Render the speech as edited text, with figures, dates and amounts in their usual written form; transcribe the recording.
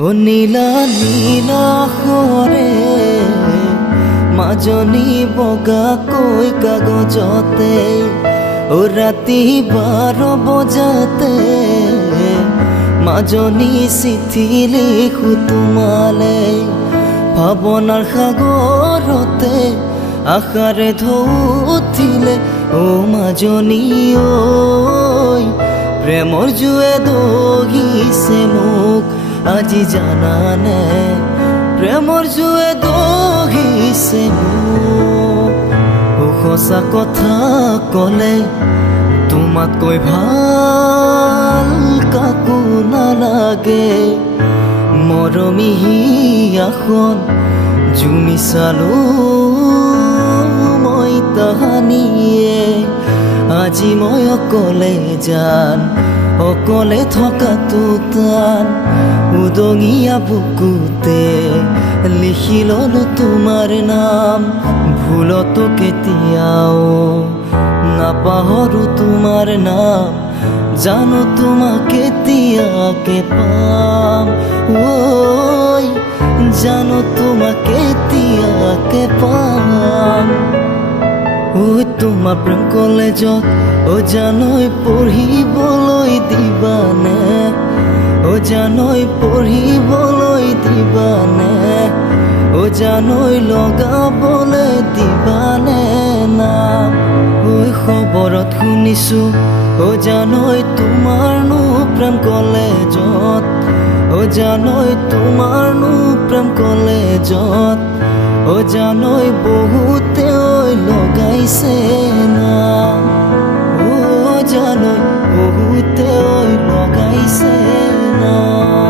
ও নীলা নীলা আখৰে মাজনী বগাকৈ কাগজতে ও ৰাতি 12 বজাতে মাজনী চিঠি লিখো তোমালে ভাৱনাৰ সাগৰতে আশাৰে ঢৌ উঠিলে ও মাজনী ঐ প্ৰেমৰ জুৱে দহিছে মোক আজি জানানে প্ৰেমৰ জুৱে দহিছে মোক ও সঁচা কথা ক'লে তোমাতকৈ ভাল কাকো নালাগে মৰমী হিয়াখন জুমি চালো মই তাহানিয়ে আজি মই অকলে জান অকলে থকাটো টান উদঙীয়া বুকুতে লিখি ললো তোমাৰ নাম ভুলতো কেতিয়াও নাপাহৰো তোমাৰ নাম জানো তোমাক কেতিয়াকে পাম ঐ জানো তোমাক কেতিয়াকে পাম ঐ তোমাৰ প্ৰেম কলেজত ও জানৈ পঢ়িবলৈ দিবানে ও জানৈ পঢ়িবলৈ দিবানে ও জানৈ লগাবলৈ দিবানে নাম ঐ খবৰত শুনিছো ও জানৈ তোমাৰনো প্ৰেম কলেজত ও জানৈ তোমাৰনো প্ৰেম কলেজত ও জানৈ বহুতে লগাইছে নাম ও জানৈ বহুতে লগাইছে নাম